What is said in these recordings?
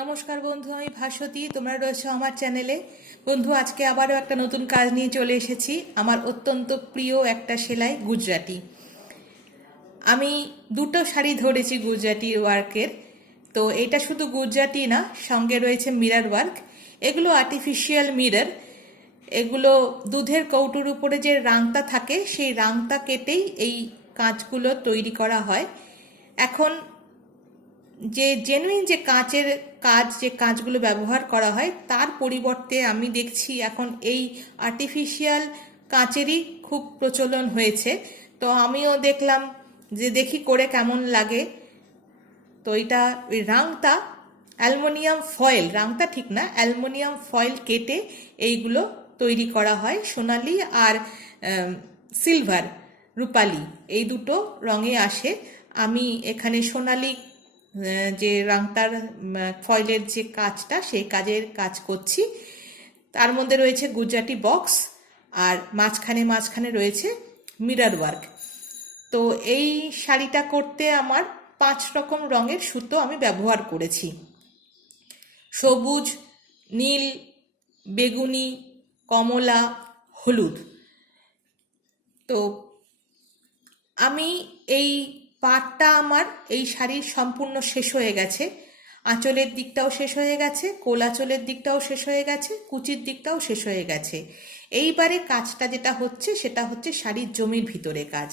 নমস্কার বন্ধু, আমি ভাস্বতী। তোমরা রয়েছো আমার চ্যানেলে। বন্ধু, আজকে আবারও একটা নতুন কাজ নিয়ে চলে এসেছি। আমার অত্যন্ত প্রিয় একটা সেলাই, গুজরাটি। আমি দুটো শাড়ি ধরেছি গুজরাটি ওয়ার্কের। তো এটা শুধু গুজরাটি না, সঙ্গে রয়েছে মিরর ওয়ার্ক। এগুলো আর্টিফিশিয়াল মিরর। এগুলো দুধের কৌটোর উপরে যে রাংটা থাকে, সেই রাংটা কেটেই এই কাঁচগুলো তৈরি করা হয়। এখন যে জেনুইন যে কাঁচের কাজ, যে কাঁচগুলো ব্যবহার করা হয়, তার পরিবর্তে আমি দেখছি এখন এই আর্টিফিশিয়াল কাঁচেরই খুব প্রচলন হয়েছে। তো আমিও দেখলাম যে দেখি করে কেমন লাগে। তো এটা ওই রাংটা অ্যালুমিনিয়াম ফয়েল, রাংটা ঠিক না, অ্যালুমিনিয়াম ফয়েল কেটে এইগুলো তৈরি করা হয়। সোনালি আর সিলভার, রূপালি, এই দুটো রঙে আসে। আমি এখানে সোনালি যে রাংটার ফয়েলের যে কাজটা, সেই কাজের কাজ করছি। তার মধ্যে রয়েছে গুজরাটি বক্স, আর মাঝখানে মাঝখানে রয়েছে মিরর ওয়ার্ক। তো এই শাড়িটা করতে আমার 5 রকম রঙের সুতো আমি ব্যবহার করেছি: সবুজ, নীল, বেগুনি, কমলা, হলুদ। তো আমি এই পাটটা আমার এই শাড়ির সম্পূর্ণ শেষ হয়ে গেছে। আঁচলের দিকটাও শেষ হয়ে গেছে, কোল আঁচলের দিকটাও শেষ হয়ে গেছে, কুচির দিকটাও শেষ হয়ে গেছে। এইবারে কাজটা যেটা হচ্ছে, সেটা হচ্ছে শাড়ির জমির ভিতরে কাজ।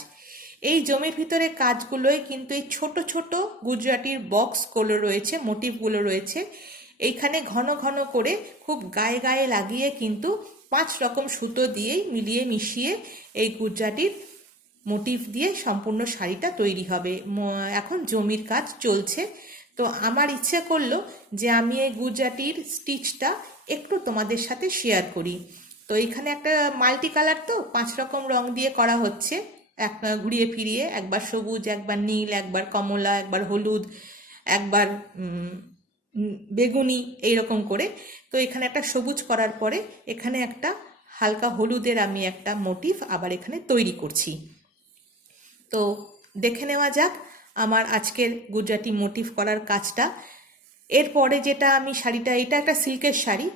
এই জমির ভিতরে কাজগুলোই কিন্তু এই ছোট ছোট গুজরাটির বক্সগুলো রয়েছে, মোটিভগুলো রয়েছে, এইখানে ঘন ঘন করে খুব গায়ে গায়ে লাগিয়ে কিন্তু 5 রকম সুতো দিয়েই মিলিয়ে মিশিয়ে এই গুজরাটির মোটিভ দিয়ে সম্পূর্ণ শাড়িটা তৈরি হবে। এখন জমির কাজ চলছে। তো আমার ইচ্ছে করলো যে আমি এই গুজরাটির স্টিচটা একটু তোমাদের সাথে শেয়ার করি। তো এখানে একটা মাল্টি কালার, তো 5 রকম রং দিয়ে করা হচ্ছে। ঘুরিয়ে ফিরিয়ে, একবার সবুজ, একবার নীল, একবার কমলা, একবার হলুদ, একবার বেগুনি, এইরকম করে। তো এখানে একটা সবুজ করার পরে এখানে একটা হালকা হলুদের আমি একটা মোটিভ আবার এখানে তৈরি করছি। তো দেখে নেওয়া যাক আমার আজকের গুজরাটি মোটিভ করার কাজটা। এরপরে যেটা আমি শাড়িটা, এটা একটা সিল্কের শাড়ি।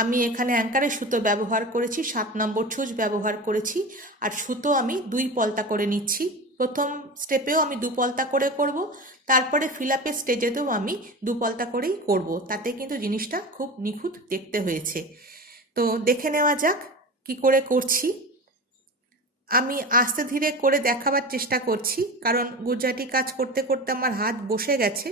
আমি এখানে অ্যাঙ্কারের সুতো ব্যবহার করেছি, 7 নম্বর ছুঁচ ব্যবহার করেছি। আর সুতো আমি 2 পলতা করে নিচ্ছি। প্রথম স্টেপেও আমি 2 পলতা করে করব, তারপরে ফিলাপের স্টেজেতেও আমি 2 পলতা করেই করব। তাতে কিন্তু জিনিসটা খুব নিখুঁত দেখতে হয়েছে। তো দেখে নেওয়া যাক কি করে করছি। আমি আস্তে ধীরে করে দেখাবার চেষ্টা করছি, কারণ গুজরাটি কাজ করতে করতে আমার হাত বসে গেছে।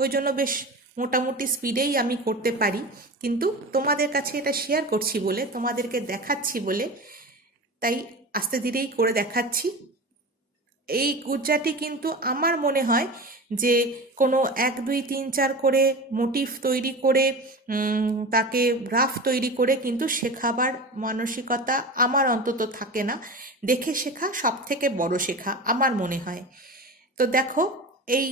ওই জন্য বেশ মোটামুটি স্পিডেই আমি করতে পারি, কিন্তু তোমাদের কাছে এটা শেয়ার করছি বলে, তোমাদেরকে দেখাচ্ছি বলে, তাই আস্তে ধীরেই করে দেখাচ্ছি। এই গুজরাটি কিন্তু আমার মনে হয় যে কোনো 1 2 3 4 করে মোটিভ তৈরি করে তাকে গ্রাফ তৈরি করে কিন্তু শেখাবার মানসিকতা আমার অন্তত থাকে না। দেখে শেখা সব থেকে বড় শেখা আমার মনে হয়। তো দেখো, এই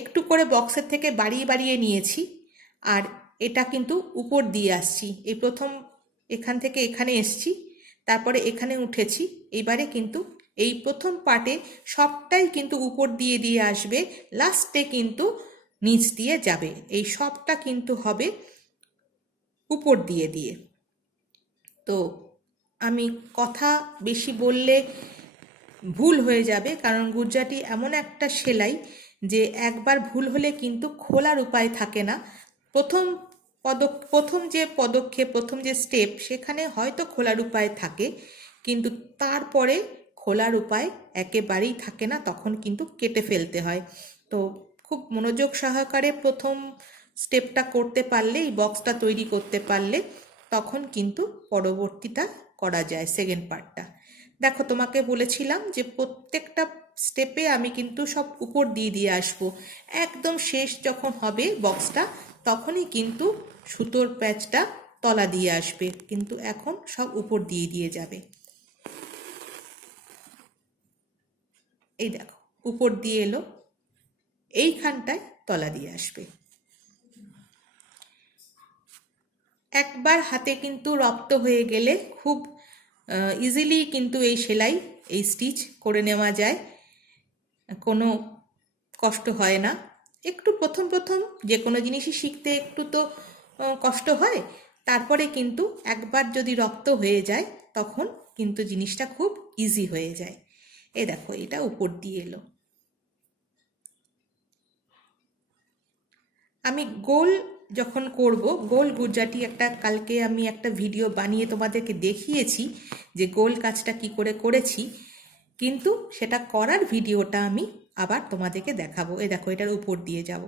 একটু করে বক্সের থেকে বাড়িয়ে বাড়িয়ে নিয়েছি, আর এটা কিন্তু উপর দিয়ে আসছি। এই প্রথম এখান থেকে এখানে এসছি, তারপরে এখানে উঠেছি। এইবারে কিন্তু এই প্রথম পার্টে সবটাই কিন্তু উপর দিয়ে দিয়ে আসবে, লাস্টে কিন্তু নিচ দিয়ে যাবে। এই সবটা কিন্তু হবে উপর দিয়ে দিয়ে। তো আমি কথা বেশি বললে ভুল হয়ে যাবে, কারণ গুজরাটি এমন একটা সেলাই যে একবার ভুল হলে কিন্তু খোলার উপায় থাকে না। প্রথম প্রথম যে পদক্ষেপ, প্রথম যে স্টেপ, সেখানে হয়তো খোলার উপায় থাকে, কিন্তু তারপরে খোলার উপায় একেবারেই থাকে না, তখন কিন্তু কেটে ফেলতে হয়। তো খুব মনোযোগ সহকারে প্রথম স্টেপটা করতে পারলে, এই বক্সটা তৈরি করতে পারলে, তখন কিন্তু পরবর্তীটা করা যায়, সেকেন্ড পার্টটা। দেখো, তোমাকে বলেছিলাম যে প্রত্যেকটা স্টেপে আমি কিন্তু সব উপর দিয়ে দিয়ে আসবো। একদম শেষ যখন হবে বক্সটা, তখনই কিন্তু সুতোর প্যাচটা তলা দিয়ে আসবে, কিন্তু এখন সব উপর দিয়ে দিয়ে যাবে। এই দেখো, উপর দিয়ে এলো, এইখানটায় তলা দিয়ে আসবে। একবার হাতে কিন্তু রপ্ত হয়ে গেলে খুব ইজিলি কিন্তু এই সেলাই, এই স্টিচ করে নেওয়া যায়, কোনো কষ্ট হয় না। একটু প্রথম প্রথম যে কোনো জিনিসই শিখতে একটু তো কষ্ট হয়, তারপরে কিন্তু একবার যদি রপ্ত হয়ে যায় তখন কিন্তু জিনিসটা খুব ইজি হয়ে যায়। এই দেখো এটা উপর দিয়ে এলো। আমি গোল যখন করব, গোল গুজরাটি একটা কালকে আমি একটা ভিডিও বানিয়ে তোমাদেরকে দেখিয়েছি যে গোল কাজটা কি করে করেছি, কিন্তু সেটা করার ভিডিওটা আমি আবার তোমাদেরকে দেখাবো। এই দেখো এটার উপর দিয়ে যাব।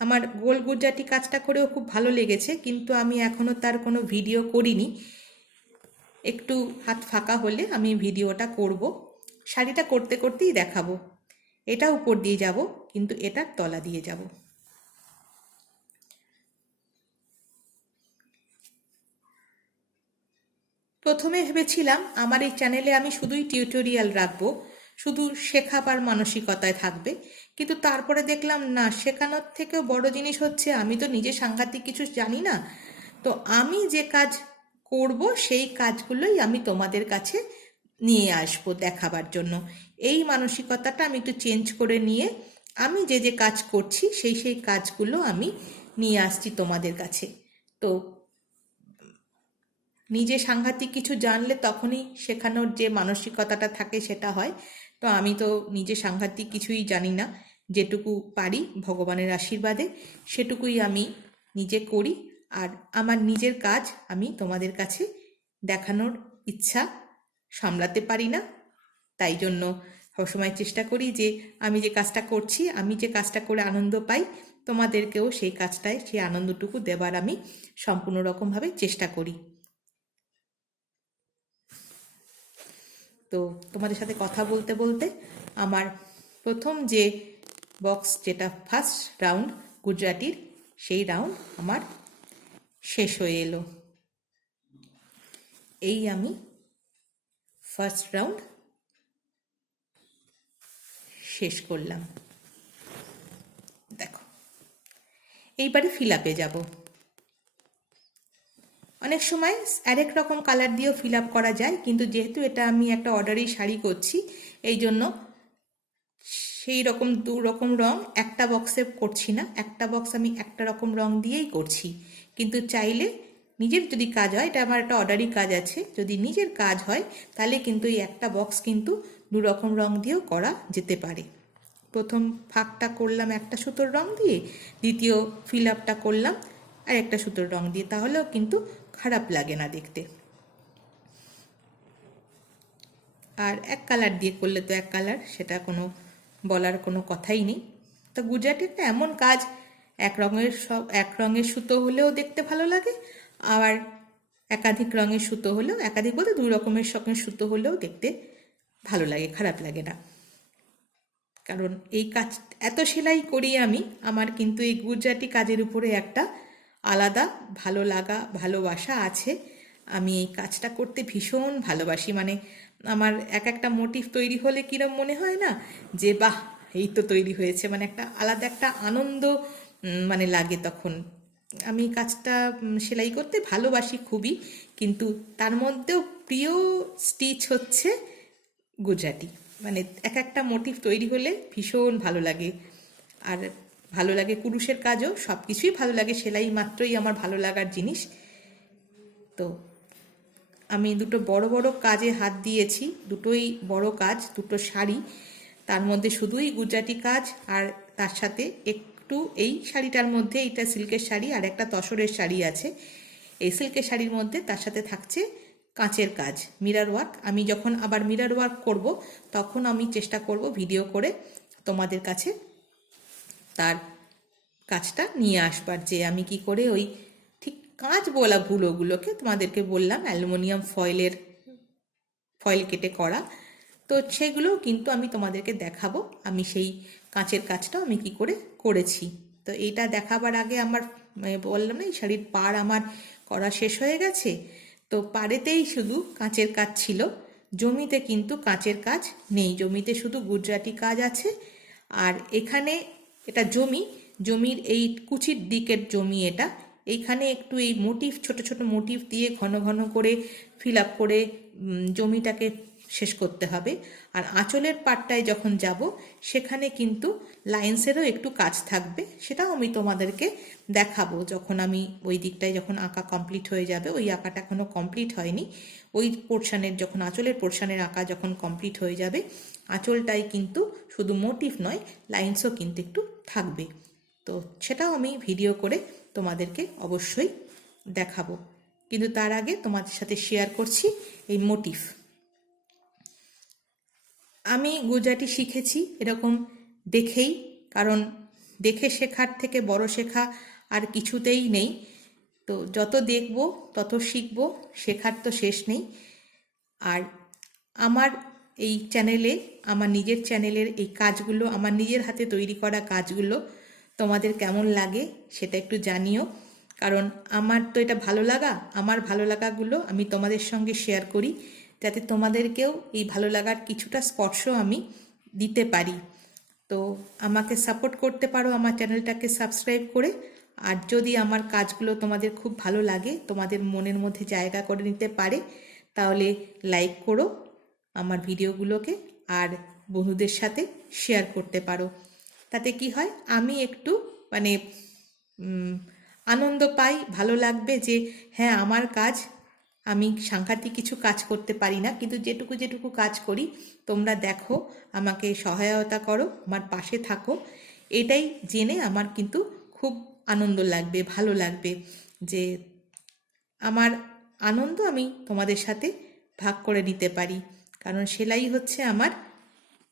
আমার গোল গুজরাটি কাজটা করেও খুব ভালো লেগেছে, কিন্তু আমি এখনও তার কোনো ভিডিও করিনি। একটু হাত ফাঁকা হলে আমি ভিডিওটা করব। শাড়িটা করতে করতেই দেখাবো। এটা উপর দিয়ে যাব, কিন্তু এটার তলা দিয়ে যাব। প্রথমে ভেবেছিলাম আমার এই চ্যানেলে আমি শুধুই টিউটোরিয়াল রাখবো, শুধু শেখাবার মানসিকতায় থাকবে, কিন্তু তারপরে দেখলাম না, শেখানোর থেকেও বড় জিনিস হচ্ছে আমি তো নিজে সাংঘাতিক কিছু জানি না। তো আমি যে কাজ করব সেই কাজগুলোই আমি তোমাদের কাছে নিয়ে আসবো দেখাবার জন্য। এই মানসিকতাটা আমি একটু চেঞ্জ করে নিয়ে আমি যে যে কাজ করছি সেই সেই কাজগুলো আমি নিয়ে আসছি তোমাদের কাছে। তো নিজে সাংঘাতিক কিছু জানলে তখনই শেখানোর যে মানসিকতাটা থাকে সেটা হয়। তো আমি তো নিজে সাংঘাতিক কিছুই জানি না, যেটুকু পারি ভগবানের আশীর্বাদে সেটুকুই আমি নিজে করি। আর আমার নিজের কাজ আমি তোমাদের কাছে দেখানোর ইচ্ছা সামলাতে পারি না, তাই জন্য সবসময় চেষ্টা করি যে আমি যে কাজটা করছি, আমি যে কাজটা করে আনন্দ পাই, তোমাদেরকেও সেই কাজটায় সেই আনন্দটুকু দেবার আমি সম্পূর্ণ রকমভাবে চেষ্টা করি। তো তোমাদের সাথে কথা বলতে বলতে আমার প্রথম যে বক্স, যেটা ফার্স্ট রাউন্ড গুজরাটির, সেই রাউন্ড আমার শেষ হয়ে এলো। এই আমি ফার্স্ট রাউন্ড শেষ করলাম। দেখো এইবারে ফিল আপে যাব। অনেক সময় আরেক রকম কালার দিয়েও ফিল আপ করা যায়, কিন্তু যেহেতু এটা আমি একটা অর্ডারি শাড়ি করছি, এই জন্য সেই রকম দু রকম রং একটা বক্সে করছি না, একটা বক্স আমি একটা রকম রং দিয়েই করছি। কিন্তু চাইলে নিজের যদি কাজ হয়, এটা আমার একটা অর্ডারি কাজ আছে, যদি নিজের কাজ হয় তাহলে কিন্তু এই একটা বক্স কিন্তু দু রকম রং দিয়েও করা যেতে পারে। প্রথম ফাঁকটা করলাম একটা সুতোর রং দিয়ে, দ্বিতীয় ফিল আপটা করলাম আর একটা সুতোর রং দিয়ে, তাহলেও কিন্তু খারাপ লাগে না দেখতে। আর এক কালার দিয়ে করলে তো এক কালার, সেটা কোনো বলার কোনো কথাই নেই। তো গুজরাটি একটা এমন কাজ, এক রঙের সুতো হলেও দেখতে ভালো লাগে, আবার একাধিক রঙের সুতো হলেও, একাধিক বলতে দুই রকমের সঙ্গে সুতো হলেও দেখতে ভালো লাগে, খারাপ লাগে না। কারণ এই কাজ এত সেলাই করি আমি, আমার কিন্তু এই গুজরাটি কাজের উপরে একটা আলাদা ভালো লাগা ভালোবাসা আছে। আমি এই কাজটা করতে ভীষণ ভালোবাসি। মানে আমার এক একটা মোটিভ তৈরি হলে কিরম মনে হয় না যে বাহ, এই তো তৈরি হয়েছে, মানে একটা আলাদা একটা আনন্দ মানে লাগে তখন। আমি কাজটা সেলাই করতে ভালোবাসি খুবই, কিন্তু তার মধ্যেও প্রিয় স্টিচ হচ্ছে গুজরাটি। মানে এক একটা মোটিভ তৈরি হলে ভীষণ ভালো লাগে। আর ভালো লাগে কুরুশের কাজও, সব কিছুই ভালো লাগে, সেলাই মাত্রই আমার ভালো লাগার জিনিস। তো আমি দুটো বড় বড় কাজে হাত দিয়েছি, দুটোই বড় কাজ, দুটো শাড়ি, তার মধ্যে শুধুই গুজরাটি কাজ, আর তার সাথে একটু এই শাড়িটার মধ্যে, এইটা সিল্কের শাড়ি আর একটা তসরের শাড়ি আছে। এই সিল্কের শাড়ির মধ্যে তার সাথে থাকছে কাঁচের কাজ, মিরর ওয়ার্ক। আমি যখন আবার মিরর ওয়ার্ক করব তখন আমি চেষ্টা করব ভিডিও করে তোমাদের কাছে তার কাজটা নিয়ে আসবার, যে আমি কি করে ওই ঠিক কাঁচ বলা ভুল, ওগুলোকে তোমাদেরকে বললাম অ্যালুমিনিয়াম ফয়েল কেটে করা, তো সেগুলোও কিন্তু আমি তোমাদেরকে দেখাবো। আমি সেই কাঁচের কাজটাও আমি কি করে করেছি। তো এইটা দেখাবার আগে আমার বললাম না, এই শাড়ির পাড় আমার করা শেষ হয়ে গেছে। তো পাড়েতেই শুধু কাঁচের কাজ ছিল, জমিতে কিন্তু কাঁচের কাজ নেই, জমিতে শুধু গুজরাটি কাজ আছে। আর এখানে এটা জমির এই কুচির দিকের জমি এটা, এইখানে একটু এই মোটিভ, ছোট ছোট মোটিভ দিয়ে ঘন ঘন করে ফিল আপ করে জমিটাকে শেষ করতে হবে। আর আঁচলের পাটটায় যখন যাব সেখানে কিন্তু লাইন্সেরও একটু কাজ থাকবে, সেটাও আমি তোমাদেরকে দেখাবো যখন আমি ওই দিকটায় যখন আঁকা কমপ্লিট হয়ে যাবে। ওই আঁকাটা এখনও কমপ্লিট হয়নি, ওই পোর্শানের যখন আঁচলের পোর্শানের আঁকা যখন কমপ্লিট হয়ে যাবে, আঁচলটাই কিন্তু শুধু মোটিভ নয়, লাইন্সও কিন্তু একটু থাকবে। তো সেটাও আমি ভিডিও করে তোমাদেরকে অবশ্যই দেখাবো, কিন্তু তার আগে তোমাদের সাথে শেয়ার করছি এই মোটিভ। আমি গুজরাটি শিখেছি এরকম দেখেই, কারণ দেখে শেখার থেকে বড় শেখা আর কিছুতেই নেই। তো যত দেখব তত শিখব, শেখার তো শেষ নেই। আর আমার এই চ্যানেলে, আমার নিজের চ্যানেলের এই কাজগুলো, আমার নিজের হাতে তৈরি করা কাজগুলো তোমাদের কেমন লাগে সেটা একটু জানিও, কারণ আমার তো এটা ভালো লাগা, আমার ভালো লাগাগুলো আমি তোমাদের সঙ্গে শেয়ার করি, যাতে তোমাদেরকেও এই ভালো লাগার কিছুটা স্পর্শ আমি দিতে পারি। তো আমাকে সাপোর্ট করতে পারো আমার চ্যানেলটাকে সাবস্ক্রাইব করে। আর যদি আমার কাজগুলো তোমাদের খুব ভালো লাগে, তোমাদের মনের মধ্যে জায়গা করে নিতে পারে, তাহলে লাইক করো আমার ভিডিওগুলোকে, আর বন্ধুদের সাথে শেয়ার করতে পারো। তাতে কি হয়, আমি একটু মানে আনন্দ পাই, ভালো লাগবে যে হ্যাঁ আমার কাজ, আমি সাংঘাতিক কিছু কাজ করতে পারি না, কিন্তু যেটুকু যেটুকু কাজ করি তোমরা দেখো, আমাকে সহায়তা করো, আমার পাশে থাকো, এটাই জেনে আমার কিন্তু খুব আনন্দ লাগবে, ভালো লাগবে যে আমার আনন্দ আমি তোমাদের সাথে ভাগ করে নিতে পারি। কারণ সেলাই হচ্ছে আমার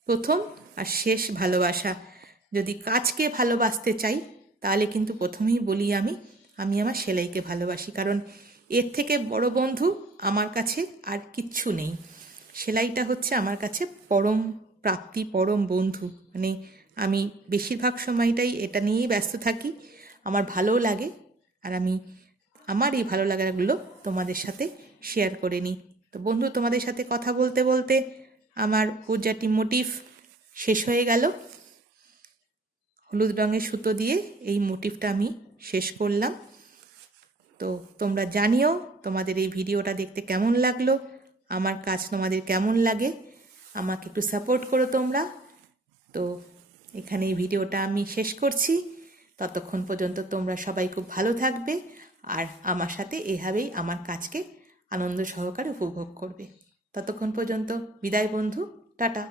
প্রথম আর শেষ ভালোবাসা। যদি কাজকে ভালোবাসতে চাই তাহলে কিন্তু প্রথমেই বলি আমি আমার সেলাইকে ভালোবাসি, কারণ এর থেকে বড় বন্ধু আমার কাছে আর কিচ্ছু নেই। সেলাইটা হচ্ছে আমার কাছে পরম প্রাপ্তি, পরম বন্ধু। মানে আমি বেশিরভাগ সময়টাই এটা নিয়েই ব্যস্ত থাকি, আমার ভালোও লাগে, আর আমি আমার এই ভালো লাগাগুলো তোমাদের সাথে শেয়ার করে নিই। তো বন্ধু, তোমাদের সাথে কথা বলতে বলতে আমার গুজরাটি মোটিভ শেষ হয়ে গেল। হলুদ রঙের সুতো দিয়ে এই মোটিভটা আমি শেষ করলাম। তো তোমরা জানিও তোমাদের এই ভিডিওটা দেখতে কেমন লাগলো, আমার কাজ তোমাদের কেমন লাগে, আমাকে একটু সাপোর্ট করো তোমরা। তো এখানে এই ভিডিওটা আমি শেষ করছি। ততক্ষণ পর্যন্ত তোমরা সবাই খুব ভালো থাকবে, আর আমার সাথে এভাবেই আমার কাজকে আনন্দ সহকারে উপভোগ করবে। ততক্ষণ পর্যন্ত বিদায় বন্ধু, টাটা।